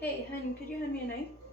Hey, hun, could you hand me a knife?